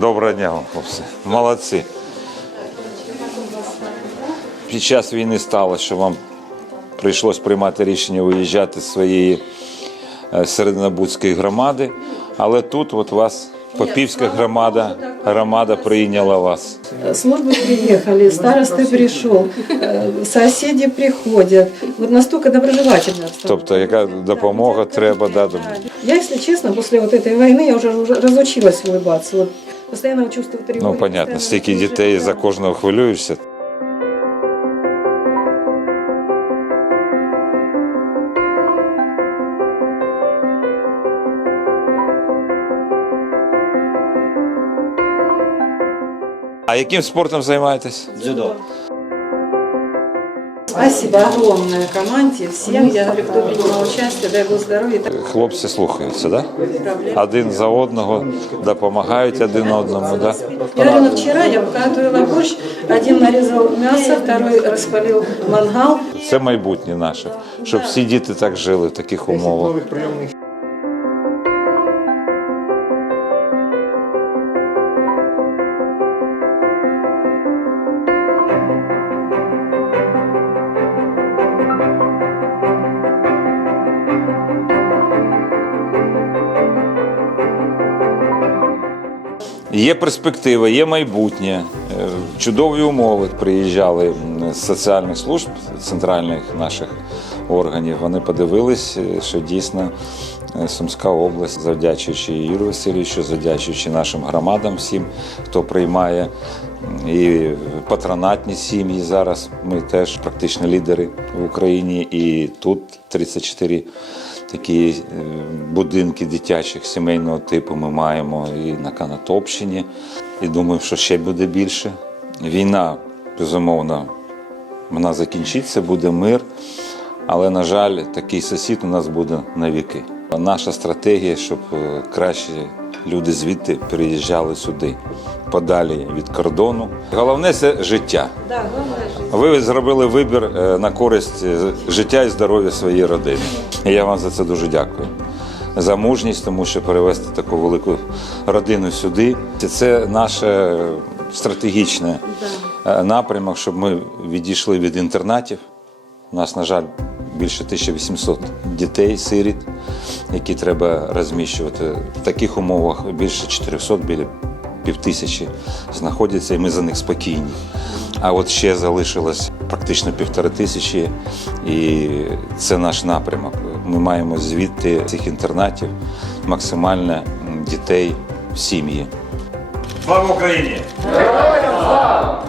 Доброго дня вам, хлопці. Молодці. Під час війни сталося, що вам прийшлось приймати рішення виїжджати з своєї е, середнобудської громади, але тут от вас Попівська громада, громада прийняла вас. Службы приехали, староста пришел, э, соседи приходят. Вот настолько доброжелательно. Тобто, яка допомога треба, да, доб- Я, если честно, после вот этой войны я уже, уже разучилась улыбаться. Вот постоянно чувство тревоги. ну понятно, стільки дітей за кожного хвилюєшся. А яким спортом займаєтесь? Дзюдо. Спасибо огромное команде, всем. Я говорю, кто принимал участие, дай Бог здоровья. Хлопці слухаються, да? Один за одного допомагають один одному, да? Я говорила, вчера я пока готовила борщ, один нарезал мясо, второй распалил мангал. Це майбутнє наше, щоб всі діти так жили в таких умовах. Є перспектива, є майбутнє, е, чудові умови. Приїжджали з соціальних служб центральних наших органів. Вони подивились, е, що дійсно е, Сумська область, завдячуючи Юрію Васильовичу, завдячуючи нашим громадам, всім, хто приймає і патронатні сім'ї. Зараз ми теж практично лідери в Україні, і тут 34 такі е, будинки дитячих сімейного типу ми маємо і на Канатопщині. І думаю, що ще буде більше. Війна, безумовно, вона закінчиться, буде мир. Але, на жаль, такий сусід у нас буде на віки. Наша стратегія, щоб е, краще люди звідти переїжджали сюди, подалі від кордону. Головне це життя. Ви зробили вибір е, на користь е, життя і здоров'я своєї родини. І я вам за це дуже дякую. За мужність, тому що перевести таку велику родину сюди. Це наше стратегічний е, напрямок, щоб ми відійшли від інтернатів. У нас, на жаль, більше 1800 дітей, сиріт, які треба розміщувати. В таких умовах більше 400, біля півтисячі знаходяться, і ми за них спокійні. А от ще залишилось практично півтори тисячі, і це наш напрямок. Ми маємо звідти цих інтернатів максимально дітей в сім'ї. Слава Україні! Героям слава!